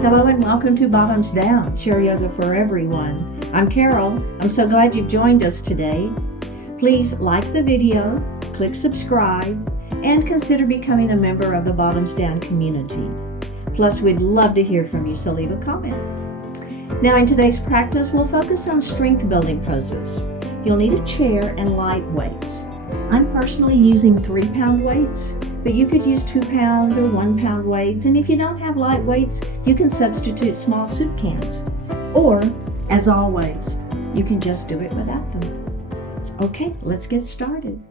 Hello and welcome to Bottoms Down, Chair Yoga for Everyone. I'm Carol. I'm so glad you've joined us today. Please like the video, click subscribe, and consider becoming a member of the Bottoms Down community. Plus, we'd love to hear from you, so leave a comment. Now, in today's practice, we'll focus on strength building poses. You'll need a chair and light weights. I'm personally using 3-pound weights, but you could use 2 pound or 1 pound weights. And if you don't have light weights, you can substitute small soup cans. Or, as always, you can just do it without them. Okay, let's get started.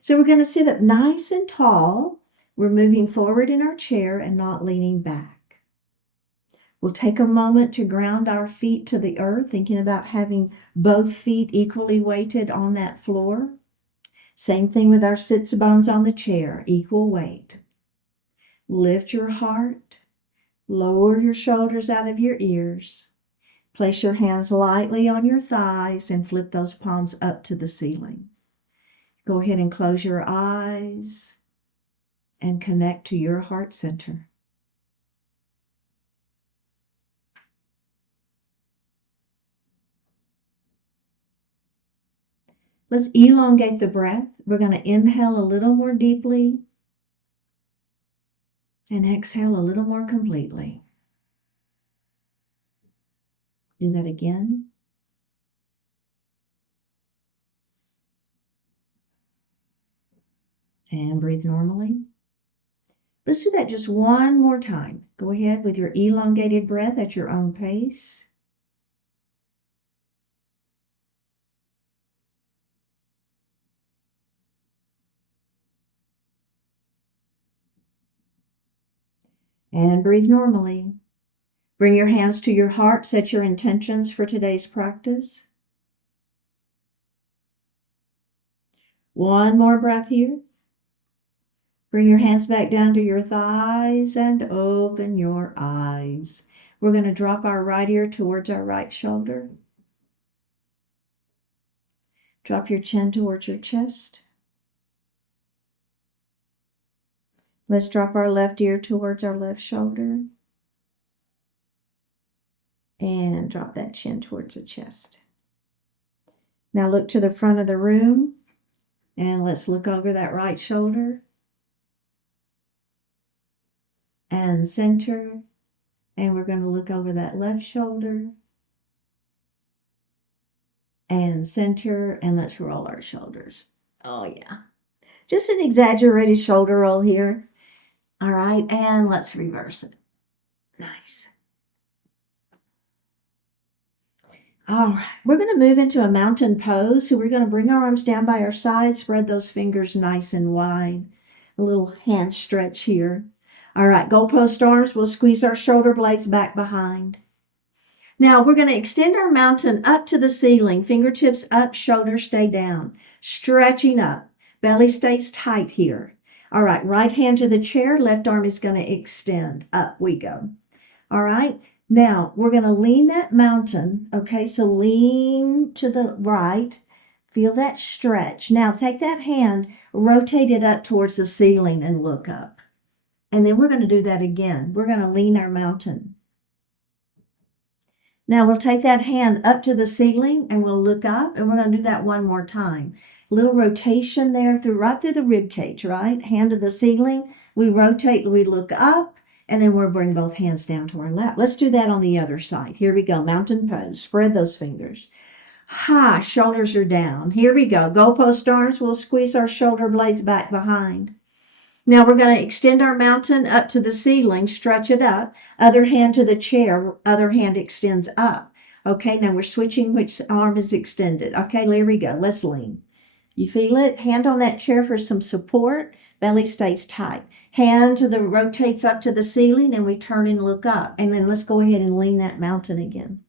So we're going to sit up nice and tall. We're moving forward in our chair and not leaning back. We'll take a moment to ground our feet to the earth, thinking about having both feet equally weighted on that floor. Same thing with our sits bones on the chair, equal weight. Lift your heart, lower your shoulders out of your ears. Place your hands lightly on your thighs and flip those palms up to the ceiling. Go ahead and close your eyes and connect to your heart center. Let's elongate the breath. We're going to inhale a little more deeply and exhale a little more completely. Do that again. And breathe normally. Let's do that just one more time. Go ahead with your elongated breath at your own pace. And breathe normally. Bring your hands to your heart. Set your intentions for today's practice. One more breath here. Bring your hands back down to your thighs and open your eyes. We're going to drop our right ear towards our right shoulder. Drop your chin towards your chest. Let's drop our left ear towards our left shoulder. And drop that chin towards the chest. Now look to the front of the room. And let's look over that right shoulder. And center. And we're going to look over that left shoulder. And center. And let's roll our shoulders. Oh yeah. Just an exaggerated shoulder roll here. All right, and let's reverse it. Nice. All right, we're going to move into a mountain pose. So we're going to bring our arms down by our sides, spread those fingers nice and wide. A little hand stretch here. All right, goalpost arms. We'll squeeze our shoulder blades back behind. Now we're going to extend our mountain up to the ceiling. Fingertips up, shoulders stay down. Stretching up. Belly stays tight here. All right, right hand to the chair, left arm is going to extend. Up we go. All right, now we're going to lean that mountain. Okay, so lean to the right. Feel that stretch. Now take that hand, rotate it up towards the ceiling and look up. And then we're going to do that again. We're going to lean our mountain. Now we'll take that hand up to the ceiling and we'll look up, and we're going to do that one more time. Little rotation there right through the rib cage, right? Hand to the ceiling. We rotate, we look up, and then we'll bring both hands down to our lap. Let's do that on the other side. Here we go, mountain pose. Spread those fingers. Ha, shoulders are down. Here we go. Goalpost arms. We'll squeeze our shoulder blades back behind. Now we're going to extend our mountain up to the ceiling, stretch it up. Other hand to the chair, other hand extends up. Okay, now we're switching which arm is extended. Okay, here we go. Let's lean. You feel it? Hand on that chair for some support. Belly stays tight. Hand to the rotates up to the ceiling, and we turn and look up. And then let's go ahead and lean that mountain again.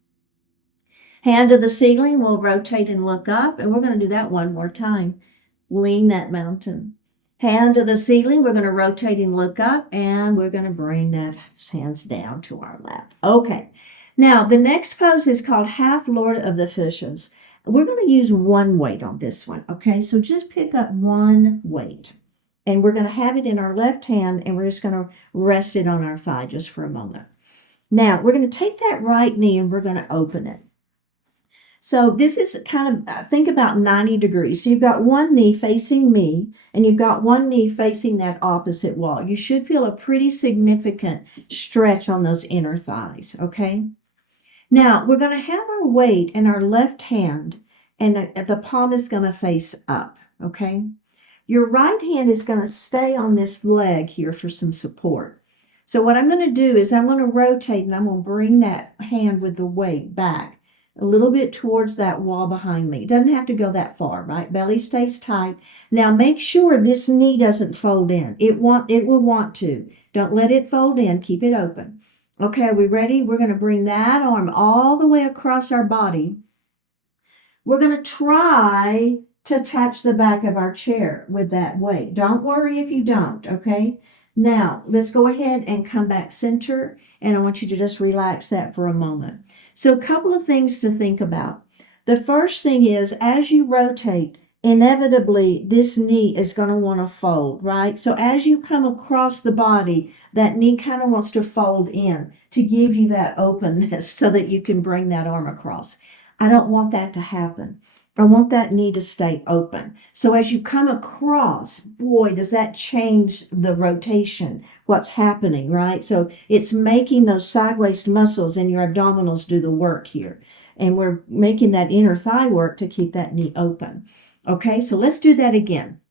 Hand to the ceiling, we'll rotate and look up, and we're going to do that one more time. Lean that mountain. Hand to the ceiling, we're going to rotate and look up, and we're going to bring that hands down to our lap. Okay, now the next pose is called Half Lord of the Fishes. We're going to use one weight on this one, okay? So just pick up one weight. And we're going to have it in our left hand, and we're just going to rest it on our thigh just for a moment. Now, we're going to take that right knee and we're going to open it. So this is kind of, think about 90 degrees. So you've got one knee facing me and you've got one knee facing that opposite wall. You should feel a pretty significant stretch on those inner thighs, okay? Now, we're going to have our weight in our left hand and the palm is going to face up, okay? Your right hand is going to stay on this leg here for some support. So what I'm going to do is I'm going to rotate and I'm going to bring that hand with the weight back a little bit towards that wall behind me. It doesn't have to go that far, right? Belly stays tight. Now make sure this knee doesn't fold in. It will want to. Don't let it fold in. Keep it open. Okay, are we ready? We're going to bring that arm all the way across our body. We're going to try to touch the back of our chair with that weight. Don't worry if you don't, okay? Now, let's go ahead and come back center, and I want you to just relax that for a moment. So a couple of things to think about. The first thing is, as you rotate, inevitably this knee is going to want to fold, right? So as you come across the body, that knee kind of wants to fold in to give you that openness so that you can bring that arm across. I don't want that to happen. I want that knee to stay open. So as you come across, boy, does that change the rotation, what's happening, right? So it's making those sideways muscles in your abdominals do the work here. And we're making that inner thigh work to keep that knee open. Okay, so let's do that again.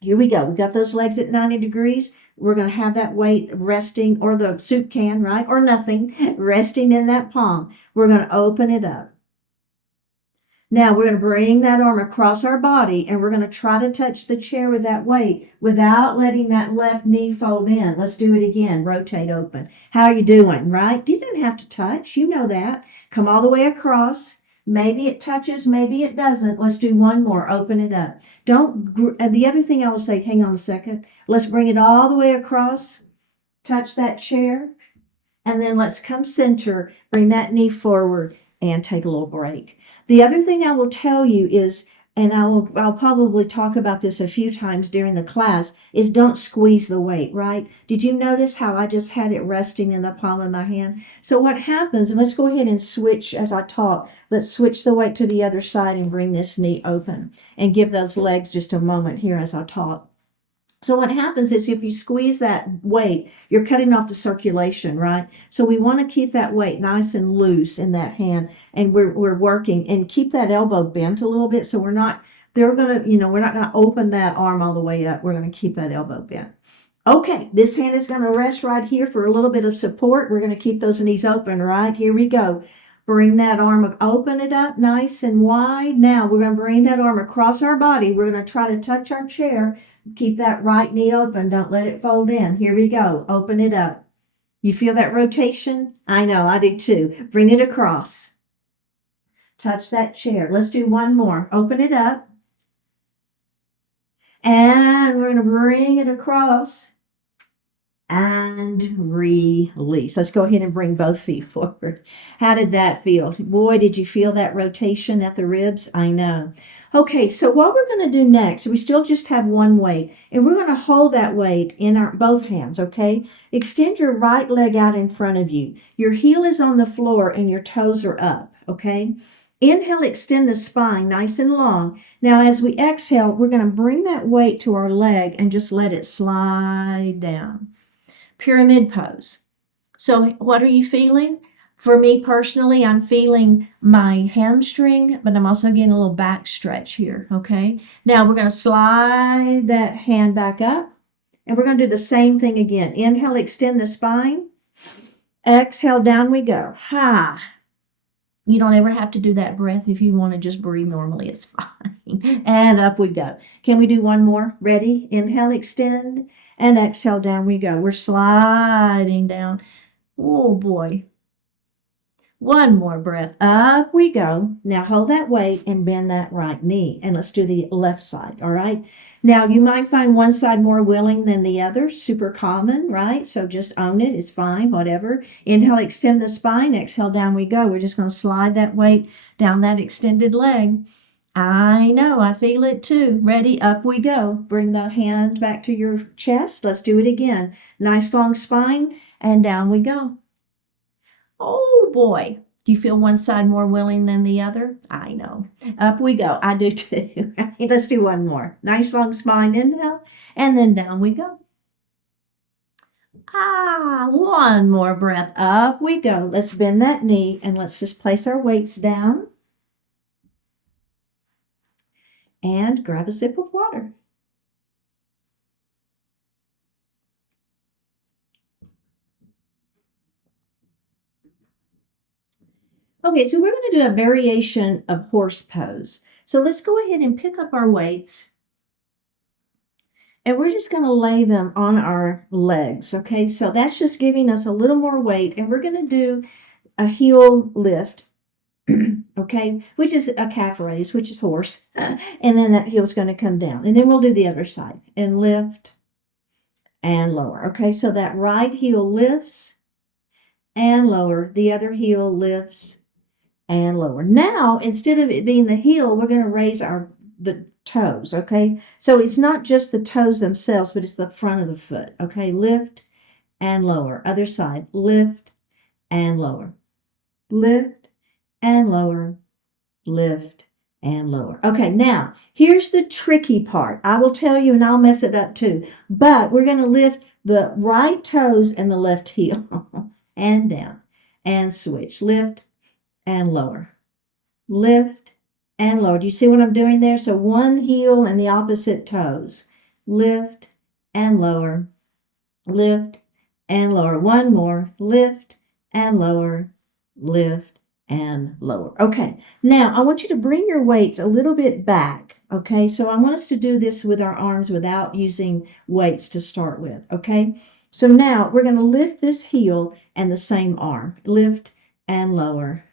Here we go. We got those legs at 90 degrees. We're going to have that weight resting, or the soup can, right? Or nothing, resting in that palm. We're going to open it up. Now we're going to bring that arm across our body and we're going to try to touch the chair with that weight without letting that left knee fold in. Let's do it again. Rotate open. How are you doing, right? You didn't have to touch. You know that. Come all the way across. Maybe it touches, maybe it doesn't. Let's do one more. Open it up. The other thing I will say, hang on a second. Let's bring it all the way across. Touch that chair. And then let's come center. Bring that knee forward and take a little break. The other thing I will tell you is, and I'll probably talk about this a few times during the class, is don't squeeze the weight, right? Did you notice how I just had it resting in the palm of my hand? So what happens, and let's go ahead and switch as I talk, let's switch the weight to the other side and bring this knee open and give those legs just a moment here as I talk. So what happens is if you squeeze that weight, you're cutting off the circulation, right? So we want to keep that weight nice and loose in that hand, and we're working, and keep that elbow bent a little bit so we're not going to open that arm all the way up. We're going to keep that elbow bent. Okay, this hand is going to rest right here for a little bit of support. We're going to keep those knees open, right? Here we go. Bring that arm, open it up nice and wide. Now we're going to bring that arm across our body. We're going to try to touch our chair. Keep that right knee open. Don't let it fold in. Here we go. Open it up. You feel that rotation? I know, I do too. Bring it across. Touch that chair. Let's do one more. Open it up. And we're going to bring it across. And release. Let's go ahead and bring both feet forward. How did that feel? Boy, did you feel that rotation at the ribs? I know. Okay, so what we're going to do next, we still just have one weight, and we're going to hold that weight in our both hands, okay? Extend your right leg out in front of you. Your heel is on the floor and your toes are up, okay? Inhale, extend the spine nice and long. Now, as we exhale, we're going to bring that weight to our leg and just let it slide down. Pyramid pose. So what are you feeling? For me personally, I'm feeling my hamstring, but I'm also getting a little back stretch here, okay? Now we're going to slide that hand back up, and we're going to do the same thing again. Inhale, extend the spine. Exhale, down we go. Ha! You don't ever have to do that breath if you want to just breathe normally. It's fine. And up we go. Can we do one more? Ready? Inhale, extend, and exhale, down we go. We're sliding down. Oh, boy. One more breath. Up we go. Now hold that weight and bend that right knee. And let's do the left side, all right? Now, you might find one side more willing than the other. Super common, right? So just own it. It's fine, whatever. Inhale, extend the spine. Exhale, down we go. We're just going to slide that weight down that extended leg. I know. I feel it too. Ready? Up we go. Bring the hand back to your chest. Let's do it again. Nice long spine, and down we go. Oh boy. Do you feel one side more willing than the other? I know. Up we go. I do too. Let's do one more. Nice long spine inhale, and then down we go. One more breath. Up we go. Let's bend that knee and let's just place our weights down and grab a sip of water. Okay, so we're going to do a variation of horse pose. So let's go ahead and pick up our weights. And we're just going to lay them on our legs. Okay, so that's just giving us a little more weight. And we're going to do a heel lift. Okay, which is a calf raise, which is horse. And then that heel's going to come down. And then we'll do the other side and lift and lower. Okay, so that right heel lifts and lower. The other heel lifts and lower. Now, instead of it being the heel, we're going to raise the toes, okay? So it's not just the toes themselves, but it's the front of the foot, okay? Lift and lower. Other side, lift and lower. Lift and lower. Lift and lower. Okay, now, here's the tricky part. I will tell you, and I'll mess it up too, but we're going to lift the right toes and the left heel and down and switch. Lift and lower. Lift and lower. Do you see what I'm doing there? So one heel and the opposite toes. Lift and lower. Lift and lower. One more. Lift and lower. Lift and lower. Okay, now I want you to bring your weights a little bit back. Okay, so I want us to do this with our arms without using weights to start with. Okay, so now we're going to lift this heel and the same arm. Lift and lower.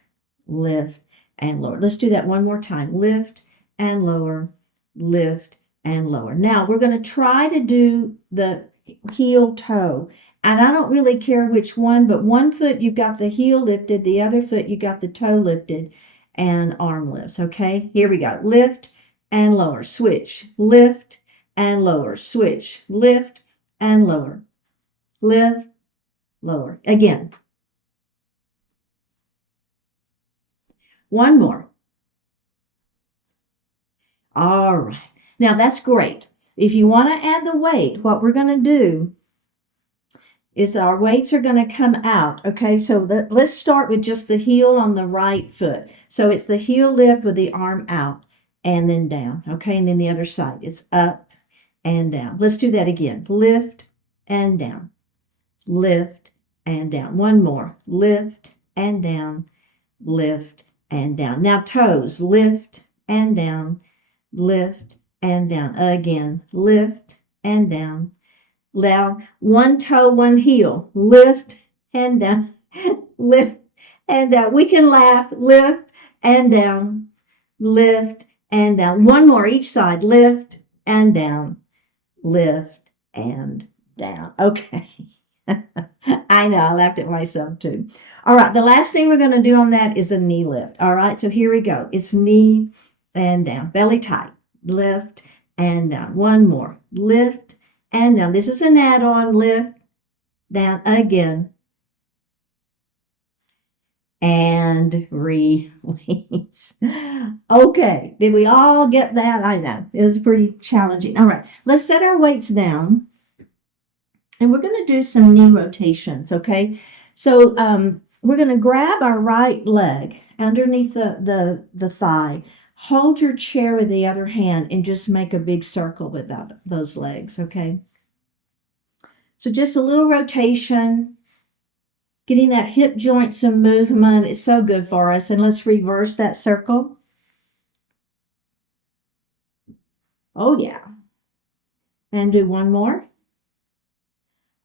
Lift and lower. Let's do that one more time. Lift and lower, lift and lower. Now we're going to try to do the heel toe. And I don't really care which one, but one foot you've got the heel lifted, the other foot you got the toe lifted and arm lifts. Okay, here we go. Lift and lower, switch, lift and lower, switch, lift and lower, lift, lower. Again. One more. All right. Now that's great. If you want to add the weight, what we're going to do is our weights are going to come out. Okay, so let's start with just the heel on the right foot. So it's the heel lift with the arm out and then down. Okay, and then the other side. It's up and down. Let's do that again. Lift and down. Lift and down. One more. Lift and down. Lift and down. Now toes. Lift and down. Lift and down. Again. Lift and down. Now, one toe, one heel. Lift and down. Lift and down. We can laugh. Lift and down. Lift and down. One more each side. Lift and down. Lift and down. Okay. I know. I laughed at myself too. All right. The last thing we're going to do on that is a knee lift. All right. So here we go. It's knee and down. Belly tight. Lift and down. One more. Lift and down. This is an add-on. Lift, down again, and release. Okay, did we all get that? I know, it was pretty challenging. All right, let's set our weights down, and we're going to do some knee rotations, okay? So we're going to grab our right leg underneath the thigh. Hold your chair with the other hand and just make a big circle with those legs, okay? So just a little rotation, getting that hip joint some movement is so good for us. And let's reverse that circle. Oh, yeah. And do one more.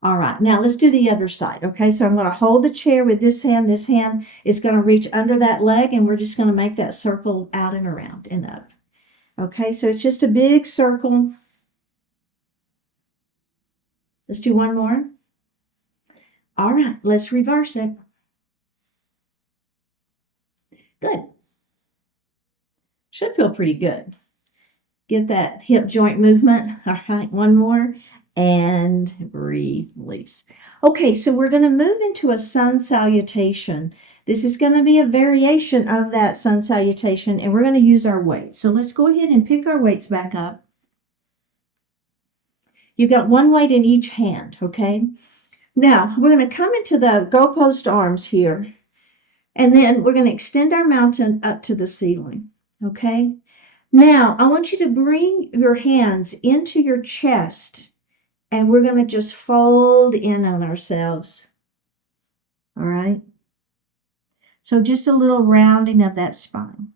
All right, now let's do the other side, okay? So I'm going to hold the chair with this hand. This hand is going to reach under that leg, and we're just going to make that circle out and around and up. Okay, so it's just a big circle. Let's do one more. All right, let's reverse it. Good. Should feel pretty good. Get that hip joint movement. All right, one more. and release. Okay, so we're going to move into a sun salutation. This is going to be a variation of that sun salutation, and we're going to use our weights. So let's go ahead and pick our weights back up. You've got one weight in each hand, okay? Now, we're going to come into the goalpost arms here, and then we're going to extend our mountain up to the ceiling, okay? Now, I want you to bring your hands into your chest, and we're going to just fold in on ourselves, all right? So just a little rounding of that spine.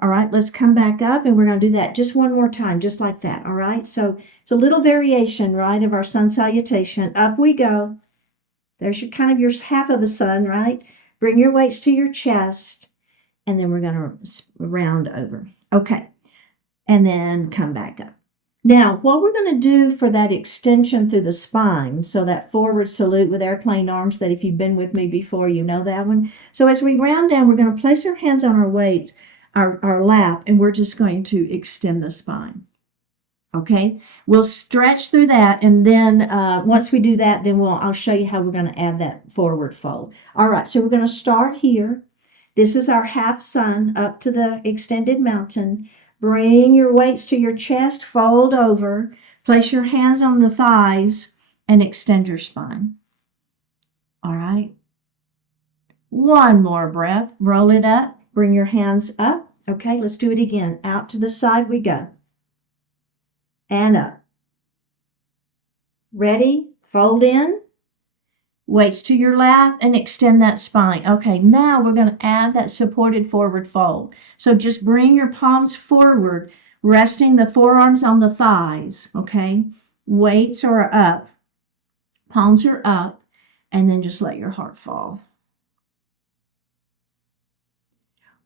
All right, let's come back up, and we're going to do that just one more time, just like that, all right? So it's a little variation, right, of our sun salutation. Up we go. There's your kind of your half of the sun, right? Bring your weights to your chest, and then we're going to round over. Okay, and then come back up. Now, what we're going to do for that extension through the spine, so that forward salute with airplane arms, that if you've been with me before, you know that one. So as we round down, we're going to place our hands on our weights, our lap, and we're just going to extend the spine. Okay, we'll stretch through that, and then once we do that, then I'll show you how we're going to add that forward fold. All right, so we're going to start here. This is our half sun up to the extended mountain. Bring your weights to your chest, fold over, place your hands on the thighs, and extend your spine. All right. One more breath. Roll it up. Bring your hands up. Okay, let's do it again. Out to the side we go. And up. Ready? Fold in. Weights to your lap and extend that spine. Okay, now we're going to add that supported forward fold. So just bring your palms forward, resting the forearms on the thighs, okay? Weights are up, palms are up, and then just let your heart fall.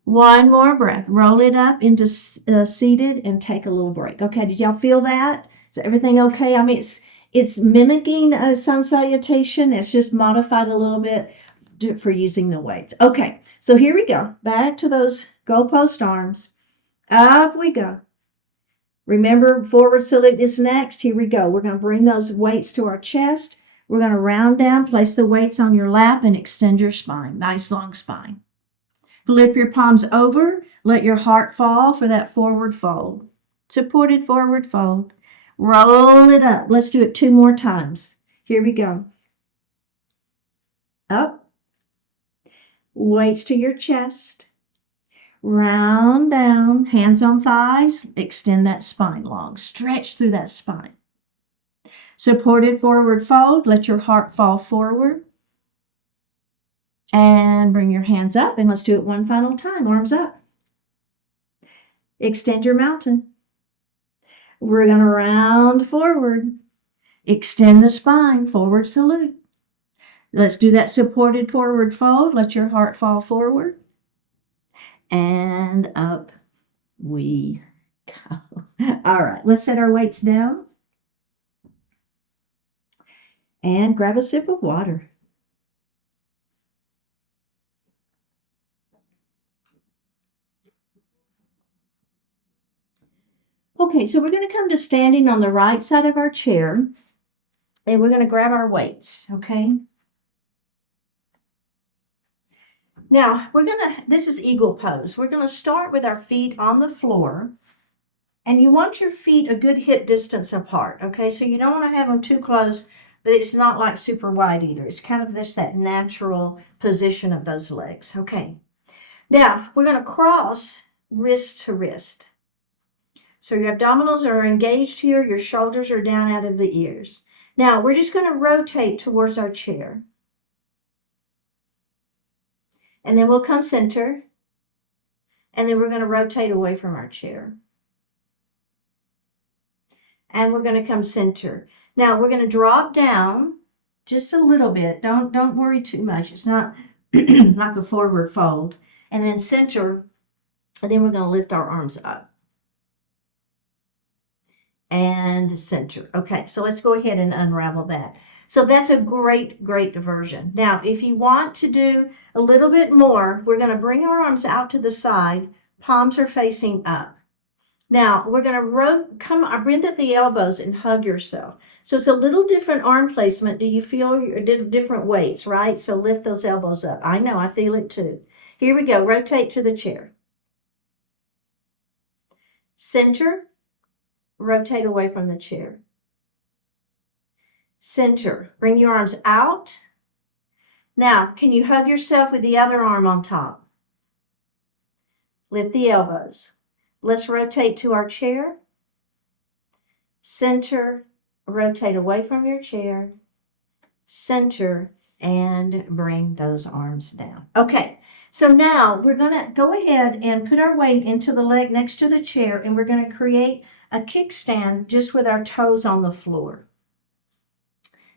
One more breath. Roll it up into seated and take a little break. Okay, did y'all feel that? Is everything okay? I mean, it's mimicking a sun salutation. It's just modified a little bit for using the weights. Okay, so here we go. Back to those goalpost arms. Up we go. Remember, forward salute is next. Here we go. We're going to bring those weights to our chest. We're going to round down, place the weights on your lap, and extend your spine. Nice long spine. Flip your palms over. Let your heart fall for that forward fold. Supported forward fold. Roll it up. Let's do it 2 more times. Here we go. Up. Weights to your chest. Round down. Hands on thighs. Extend that spine long. Stretch through that spine. Supported forward fold. Let your heart fall forward. And bring your hands up. And let's do it one final time. Arms up. Extend your mountain. We're going to round forward. Extend the spine, forward salute. Let's do that supported forward fold. Let your heart fall forward. And up we go. All right, let's set our weights down. And grab a sip of water. Okay, so we're going to come to standing on the right side of our chair, and we're going to grab our weights, okay? Now, this is eagle pose. We're going to start with our feet on the floor, and you want your feet a good hip distance apart, okay? So you don't want to have them too close, but it's not like super wide either. It's kind of just that natural position of those legs, okay? Now, we're going to cross wrist to wrist. So your abdominals are engaged here, your shoulders are down out of the ears. Now, we're just going to rotate towards our chair. And then we'll come center. And then we're going to rotate away from our chair. And we're going to come center. Now, we're going to drop down just a little bit. Don't worry too much. It's not like a forward fold. And then center. And then we're going to lift our arms up. And center. Okay, so let's go ahead and unravel that. So that's a great version. Now, if you want to do a little bit more, we're going to bring our arms out to the side. Palms are facing up. Now, we're going to bend at the elbows and hug yourself. So it's a little different arm placement. Do you feel your different weights, right? So lift those elbows up. I know, I feel it too. Here we go. Rotate to the chair. Center, rotate away from the chair. Center, bring your arms out. Now, can you hug yourself with the other arm on top? Lift the elbows. Let's rotate to our chair. Center, rotate away from your chair. Center, and bring those arms down. Okay, so now we're going to go ahead and put our weight into the leg next to the chair, and we're going to create a kickstand just with our toes on the floor.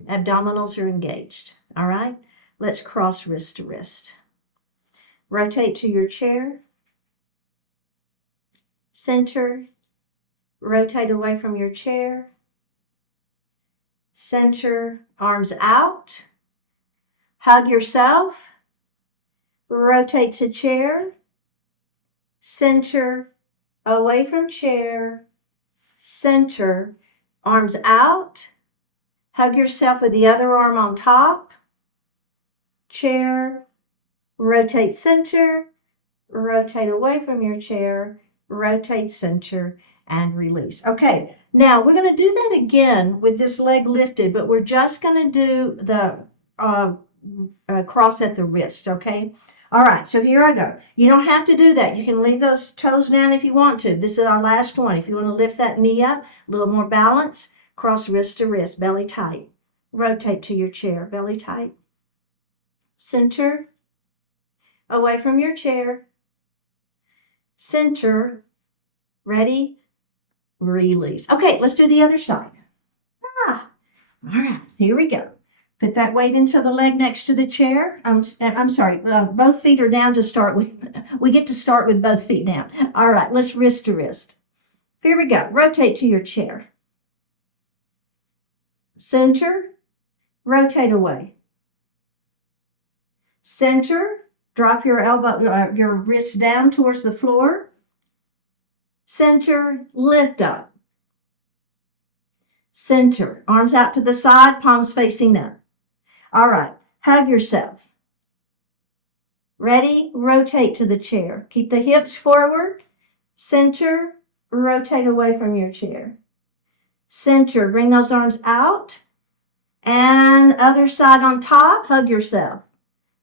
Abdominals are engaged. All right, let's cross wrist to wrist. Rotate to your chair. Center, rotate away from your chair. Center, arms out. Hug yourself. Rotate to chair. Center, away from chair. Center, arms out. Hug yourself with the other arm on top. Chair, rotate center. Rotate away from your chair. Rotate center and release. Okay, now we're going to do that again with this leg lifted, but we're just going to do the cross at the wrist, okay? All right, so here I go. You don't have to do that. You can leave those toes down if you want to. This is our last one. If you want to lift that knee up, a little more balance, cross wrist to wrist, belly tight. Rotate to your chair, belly tight. Center, away from your chair. Center, ready, release. Okay, let's do the other side. All right, here we go. Put that weight into the leg next to the chair. I'm sorry, both feet are down to start with. We get to start with both feet down. All right, let's wrist to wrist. Here we go. Rotate to your chair. Center, rotate away. Center, drop your elbow, your wrist down towards the floor. Center, lift up. Center, arms out to the side, palms facing up. All right, hug yourself. Ready? Rotate to the chair. Keep the hips forward. Center, rotate away from your chair. Center, bring those arms out. And other side on top, hug yourself.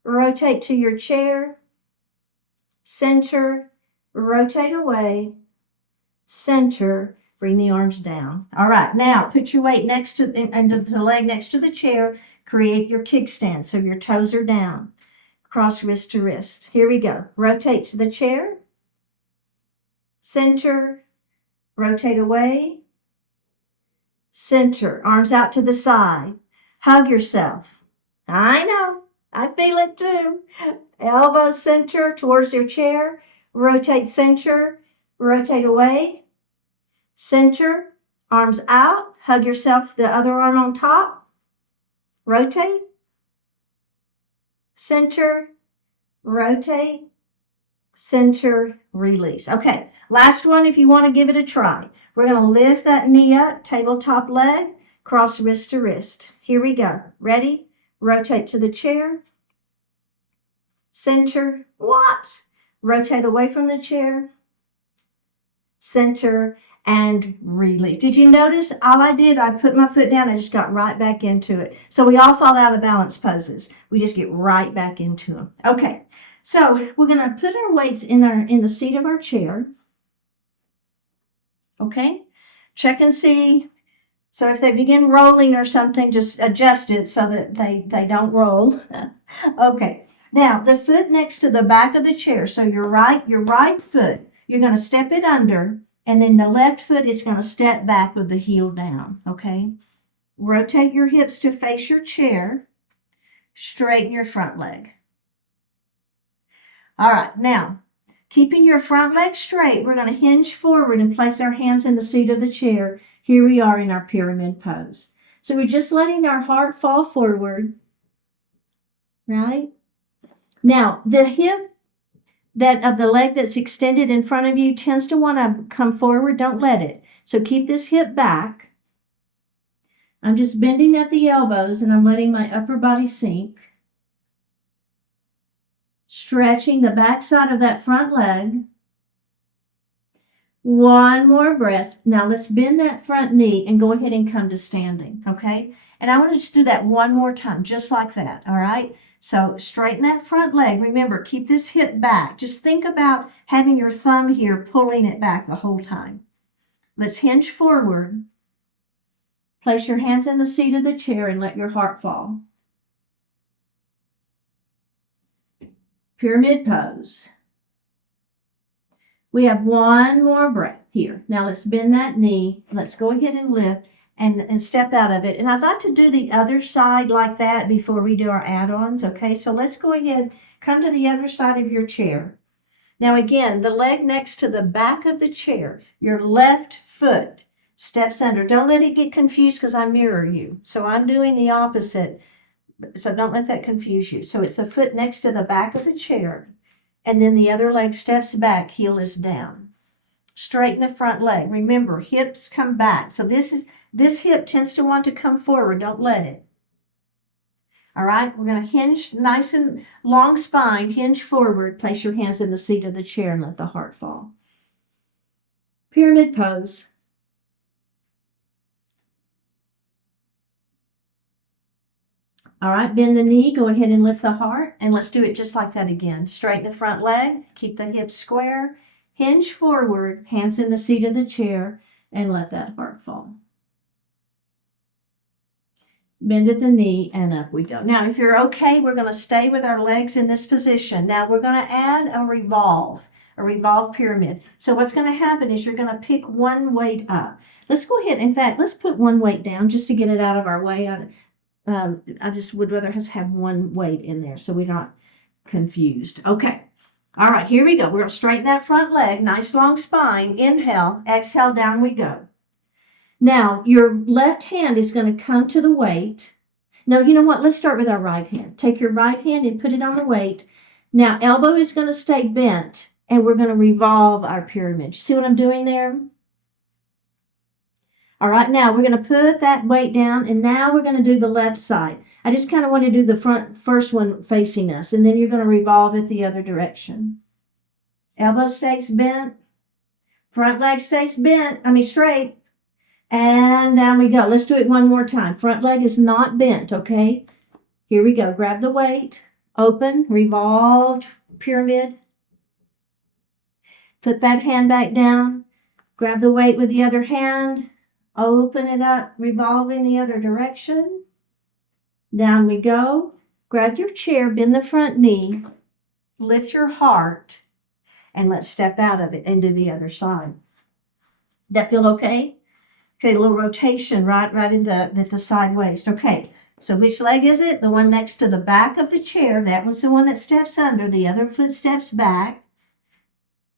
Rotate to your chair. Center, rotate away. Center, bring the arms down. All right, now put your weight next to the leg next to the chair. Create your kickstand so your toes are down. Cross wrist to wrist. Here we go. Rotate to the chair. Center, rotate away. Center, arms out to the side. Hug yourself. I know, I feel it too. Elbows center towards your chair. Rotate center, rotate away. Center, arms out. Hug yourself, the other arm on top. Rotate. Center, rotate. Center, release. Okay, last one if you want to give it a try. We're going to lift that knee up, tabletop leg, cross wrist to wrist. Here we go. Ready? Rotate to the chair. Center, whoops. Rotate away from the chair. Center, and release. Did you notice all I did? I put my foot down. I just got right back into it. So we all fall out of balance poses. We just get right back into them. Okay, so we're going to put our weights in the seat of our chair. Okay, check and see. So if they begin rolling or something, just adjust it so that they don't roll. Okay, now the foot next to the back of the chair. So your right foot, you're going to step it under. And then the left foot is going to step back with the heel down, okay? Rotate your hips to face your chair. Straighten your front leg. All right, now, keeping your front leg straight, we're going to hinge forward and place our hands in the seat of the chair. Here we are in our pyramid pose. So we're just letting our heart fall forward, right? Now, the hip that of the leg that's extended in front of you tends to want to come forward. Don't let it. So keep this hip back. I'm just bending at the elbows and I'm letting my upper body sink. Stretching the back side of that front leg. One more breath. Now let's bend that front knee and go ahead and come to standing, okay? And I want to just do that one more time, just like that, all right? So straighten that front leg. Remember, keep this hip back. Just think about having your thumb here, pulling it back the whole time. Let's hinge forward. Place your hands in the seat of the chair and let your heart fall. Pyramid pose. We have one more breath here. Now let's bend that knee. Let's go ahead and lift and step out of it. And I'd like to do the other side like that before we do our add-ons, okay? So let's go ahead, come to the other side of your chair. Now again, the leg next to the back of the chair, your left foot steps under. Don't let it get confused because I mirror you. So I'm doing the opposite. So don't let that confuse you. So it's the foot next to the back of the chair. And then the other leg steps back, heel is down. Straighten the front leg. Remember, hips come back. So this hip tends to want to come forward. Don't let it. All right, we're going to hinge nice and long spine, hinge forward. Place your hands in the seat of the chair and let the heart fall. Pyramid pose. All right, bend the knee, go ahead and lift the heart, and let's do it just like that again. Straighten the front leg, keep the hips square, hinge forward, hands in the seat of the chair, and let that heart fall. Bend at the knee, and up we go. Now, if you're okay, we're going to stay with our legs in this position. Now, we're going to add a revolve pyramid. So what's going to happen is you're going to pick one weight up. Let's go ahead, in fact, let's put one weight down just to get it out of our way. I just would rather us have one weight in there so we're not confused. Okay. All right, here we go. We're going to straighten that front leg, nice long spine. Inhale, exhale, down we go. Now, your left hand is going to come to the weight. Now, you know what? Let's start with our right hand. Take your right hand and put it on the weight. Now, elbow is going to stay bent, and we're going to revolve our pyramid. You see what I'm doing there? All right, now we're going to put that weight down, and now we're going to do the left side. I just kind of want to do the first one facing us, and then you're going to revolve it the other direction. Elbow stays bent. Front leg stays straight. And down we go. Let's do it one more time. Front leg is not bent, okay? Here we go. Grab the weight. Open, revolved pyramid. Put that hand back down. Grab the weight with the other hand. Open it up, revolving the other direction. Down we go. Grab your chair, bend the front knee, lift your heart, and let's step out of it and do the other side. That feel okay? Okay, a little rotation right in the side waist. Okay, so which leg is it? The one next to the back of the chair. That was the one that steps under. The other foot steps back.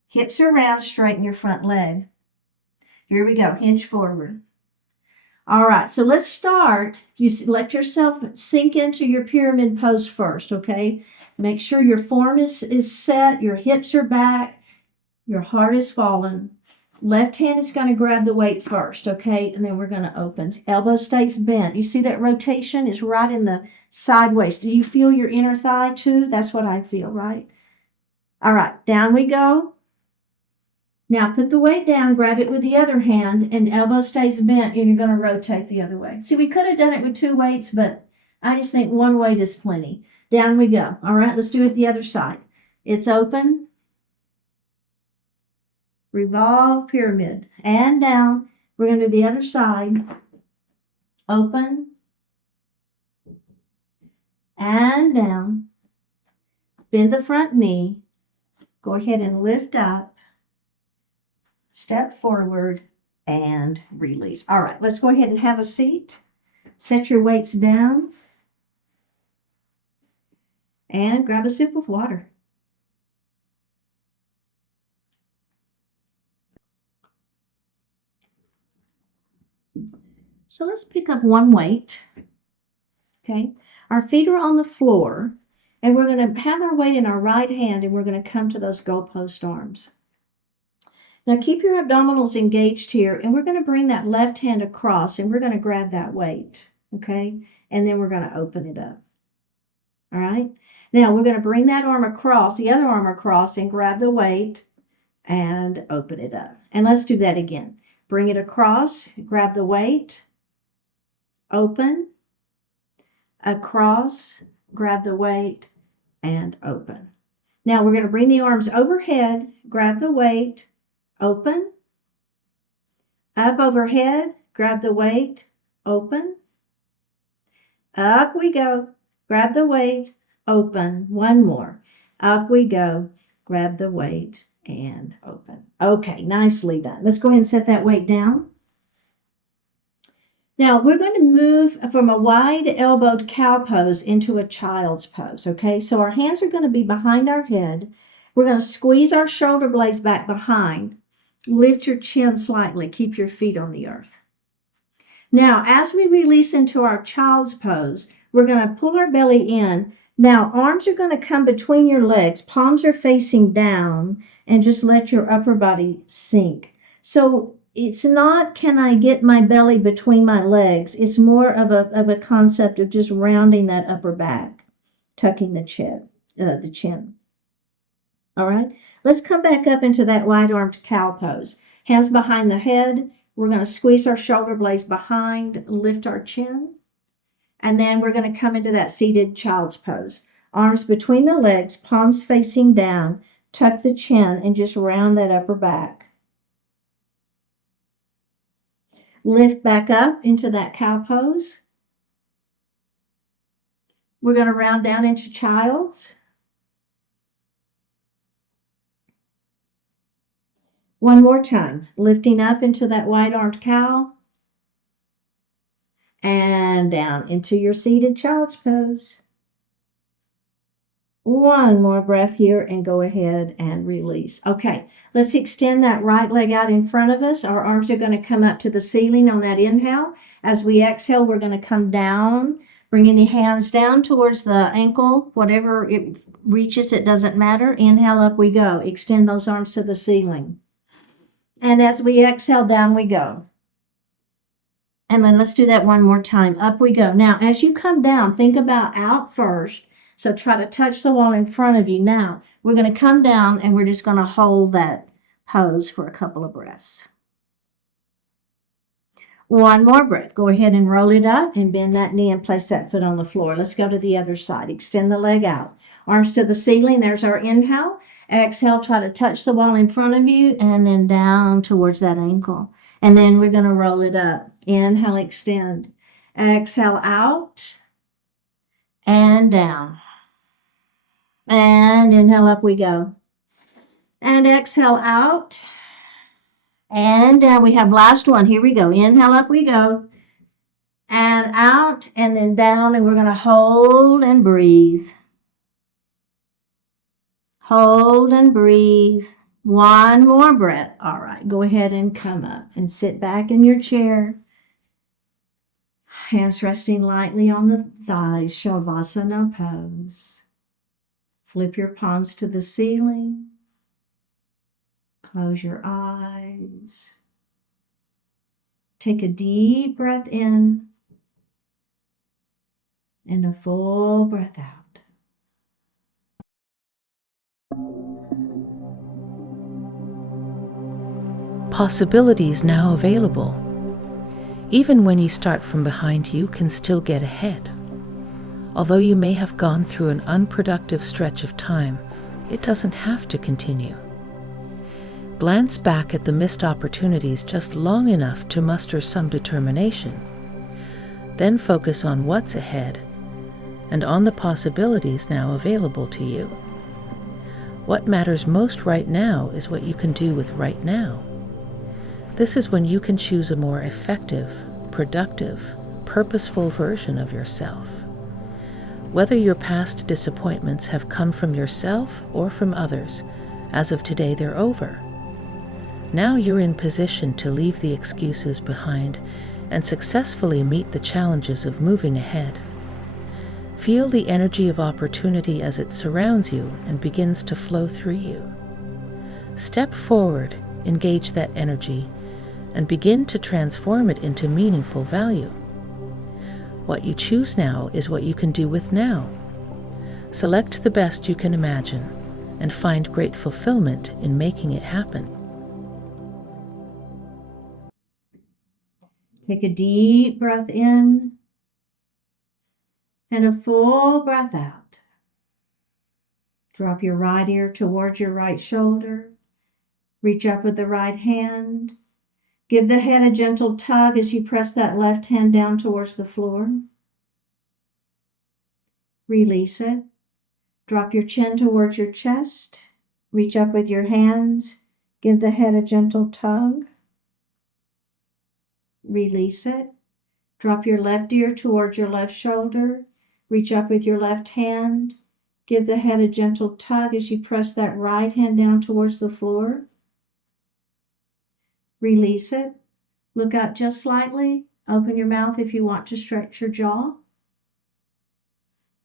Hips are round, straighten your front leg. Here we go, hinge forward. All right, so let's start. You let yourself sink into your pyramid pose first, okay? Make sure your form is set, your hips are back, your heart is fallen. Left hand is going to grab the weight first, okay? And then we're going to open. Elbow stays bent. You see that rotation is right in the sideways. Do you feel your inner thigh too? That's what I feel, right? All right, down we go. Now put the weight down, grab it with the other hand, and elbow stays bent, and you're going to rotate the other way. See, we could have done it with two weights, but I just think one weight is plenty. Down we go. All right, let's do it the other side. It's open. Revolve pyramid. And down. We're going to do the other side. Open. And down. Bend the front knee. Go ahead and lift up. Step forward and release. All right, let's go ahead and have a seat. Set your weights down. And grab a sip of water. So let's pick up one weight. Okay, our feet are on the floor, And we're going to have our weight in our right hand, and we're going to come to those goalpost arms. Now keep your abdominals engaged here, and we're going to bring that left hand across, and we're going to grab that weight, okay? And then we're going to open it up, all right? Now we're going to bring that arm across, the other arm across, and grab the weight and open it up. And let's do that again. Bring it across, grab the weight, open, across, grab the weight, and open. Now we're going to bring the arms overhead, grab the weight, open, up overhead, grab the weight, open, up we go, grab the weight, open, one more, up we go, grab the weight, and open. Okay, nicely done. Let's go ahead and set that weight down. Now we're going to move from a wide elbowed cow pose into a child's pose, okay? So our hands are going to be behind our head. We're going to squeeze our shoulder blades back behind. Lift your chin slightly. Keep your feet on the earth. Now, as we release into our child's pose, we're going to pull our belly in. Now, arms are going to come between your legs. Palms are facing down, and just let your upper body sink. So it's not, can I get my belly between my legs? It's more of a concept of just rounding that upper back, tucking the chin. All right, let's come back up into that wide-armed cow pose. Hands behind the head. We're going to squeeze our shoulder blades behind, lift our chin. And then we're going to come into that seated child's pose. Arms between the legs, palms facing down, tuck the chin, and just round that upper back. Lift back up into that cow pose. We're going to round down into child's. One more time, lifting up into that wide-armed cow. And down into your seated child's pose. One more breath here and go ahead and release. Okay, let's extend that right leg out in front of us. Our arms are going to come up to the ceiling on that inhale. As we exhale, we're going to come down, bringing the hands down towards the ankle. Whatever it reaches, it doesn't matter. Inhale, up we go. Extend those arms to the ceiling. And as we exhale, down we go. And then let's do that one more time. Up we go. Now, as you come down, think about out first. So try to touch the wall in front of you. Now, we're going to come down and we're just going to hold that pose for a couple of breaths. One more breath. Go ahead and roll it up and bend that knee and place that foot on the floor. Let's go to the other side. Extend the leg out. Arms to the ceiling. There's our inhale. Exhale, try to touch the wall in front of you and then down towards that ankle. And then we're going to roll it up. Inhale, extend. Exhale out and down. And inhale, up we go. And exhale out. And down. We have last one. Here we go. Inhale, up we go. And out and then down. And we're going to hold and breathe. Hold and breathe. One more breath. All right, go ahead and come up and sit back in your chair. Hands resting lightly on the thighs, Shavasana pose. Flip your palms to the ceiling. Close your eyes. Take a deep breath in and a full breath out. Possibilities now available. Even when you start from behind, you can still get ahead. Although you may have gone through an unproductive stretch of time, it doesn't have to continue. Glance back at the missed opportunities just long enough to muster some determination. Then focus on what's ahead and on the possibilities now available to you. What matters most right now is what you can do with right now. This is when you can choose a more effective, productive, purposeful version of yourself. Whether your past disappointments have come from yourself or from others, as of today they're over. Now you're in position to leave the excuses behind and successfully meet the challenges of moving ahead. Feel the energy of opportunity as it surrounds you and begins to flow through you. Step forward, engage that energy, and begin to transform it into meaningful value. What you choose now is what you can do with now. Select the best you can imagine and find great fulfillment in making it happen. Take a deep breath in and a full breath out. Drop your right ear towards your right shoulder. Reach up with the right hand. Give the head a gentle tug as you press that left hand down towards the floor. Release it. Drop your chin towards your chest. Reach up with your hands. Give the head a gentle tug. Release it. Drop your left ear towards your left shoulder. Reach up with your left hand. Give the head a gentle tug as you press that right hand down towards the floor. Release it. Look out just slightly. Open your mouth if you want to stretch your jaw.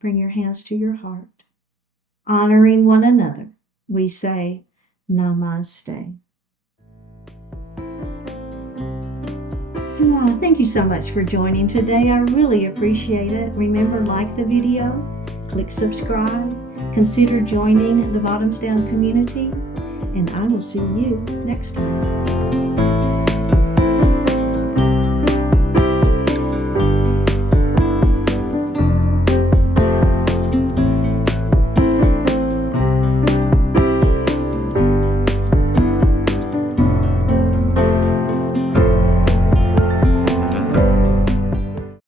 Bring your hands to your heart. Honoring one another, we say Namaste. Thank you so much for joining today. I really appreciate it. Remember, like the video, click subscribe, consider joining the Bottoms Down community, and I will see you next time.